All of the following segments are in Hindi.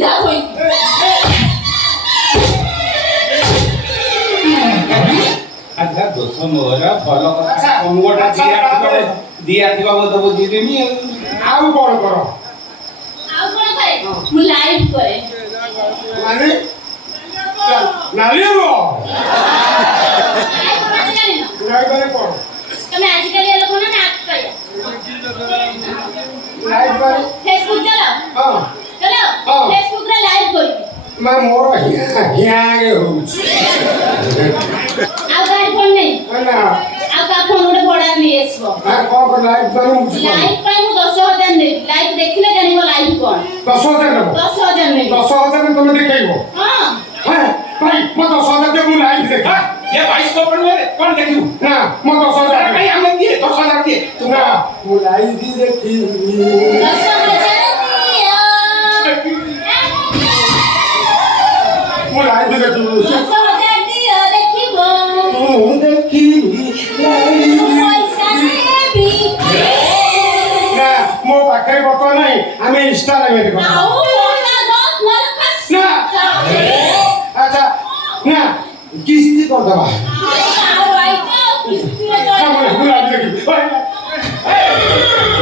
सीधा होई अच्छा दोस्त मोरा फॉलो करा हमगोटा दिया थिबा वो तो बुझी देनी आउ कोन करो करे मु लाइव करे माने नालियो लाइव करे कोन તમે આજકાલ એ લોકોને નાક કર્યા लाइव करे फेसबुक चलाओ हां चलाओ फेसबुक रे लाइव करी मैं मोर हिया आगे हो आ गाड़ी फोन नहीं ना आ का फोन उडे बडा नहीं एसबो मैं कोन लाइव करू लाइव पे मु 10000 नहीं लाइव देखिले जानिबो लाइव कोन 10000 नो 10000 नहीं 10000 में तुम देखइबो हां हां भाई मैं 10000 दे मु लाइव देखा ये 22 को पढ़ में कौन देखियो ना मैं 10000 कहीं हमने दिए 10000 दिए तुम ना मु लाइव भी देखी 10000 दिया मु लाइव देखी 10000 दिया देखिबो मु देखी लाइव पैसा देबी ना मो पाखरे बतो नहीं हमें इंस्टा लगे देखो आओ ना दोस्त मोर पास ना अच्छा ना किस्ती कर दबा आओ आइतो किस्ती रे ना मु लाइव देखी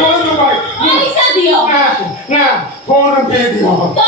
बोल तो भाई पैसा दियो ना फोन पे दियो तो